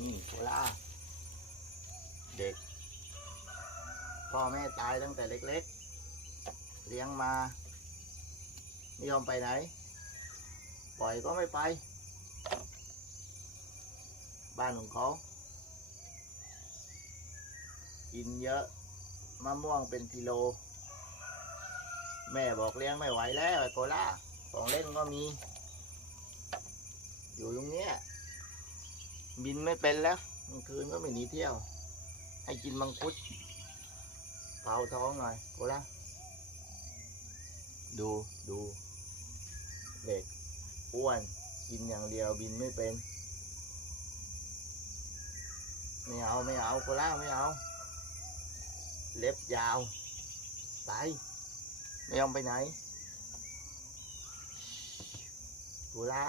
นี่โคล่าเด็ก พ่อแม่ตายตั้งแต่เล็ก ๆ เลี้ยงมาไม่ยอมไปไหน ปล่อยก็ไม่ไป บ้านของเขากินเยอะมะม่วงเป็นกิโล แม่บอกเลี้ยงไม่ไหวแล้วไอโคล่าของเล่นก็มี อยู่ตรงเนี้ย บินไม่เป็นแล้วกลางคืนก็ไม่หนีเที่ยว ให้กินมังคุดเผาท้องหน่อยโคล่าดูดูเด็กอ้วนกินอย่างเดียวบินไม่เป็น ไม่เอาไม่เอาโคล่าไม่เอา เล็บยาว ไป ไม่ยอมไปไหนโคล่า